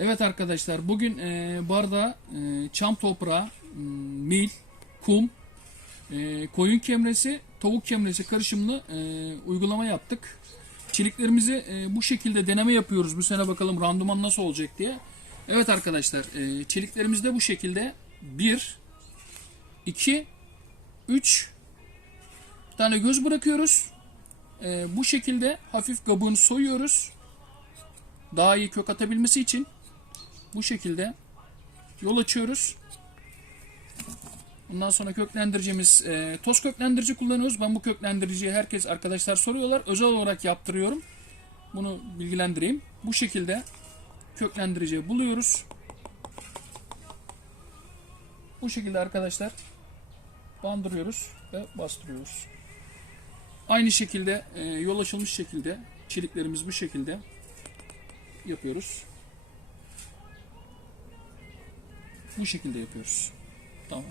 Evet arkadaşlar bugün e, bardağa e, çam toprağı, mil, kum, e, koyun kemresi, tavuk kemresi karışımlı e, uygulama yaptık. Çeliklerimizi e, bu şekilde deneme yapıyoruz. Bu sene bakalım randıman nasıl olacak diye. Evet arkadaşlar e, çeliklerimiz de bu şekilde 1, 2, 3 tane göz bırakıyoruz. E, bu şekilde hafif kabuğunu soyuyoruz. Daha iyi kök atabilmesi için bu şekilde yol açıyoruz. Bundan sonra köklendiricimiz e, toz köklendirici kullanıyoruz. Ben bu köklendiriciyi herkes arkadaşlar soruyorlar. Özel olarak yaptırıyorum. Bunu bilgilendireyim. Bu şekilde köklendiriciyi buluyoruz. Bu şekilde arkadaşlar bandırıyoruz ve bastırıyoruz. Aynı şekilde e, yol açılmış şekilde çeliklerimiz bu şekilde yapıyoruz. Bu şekilde yapıyoruz. Tamam.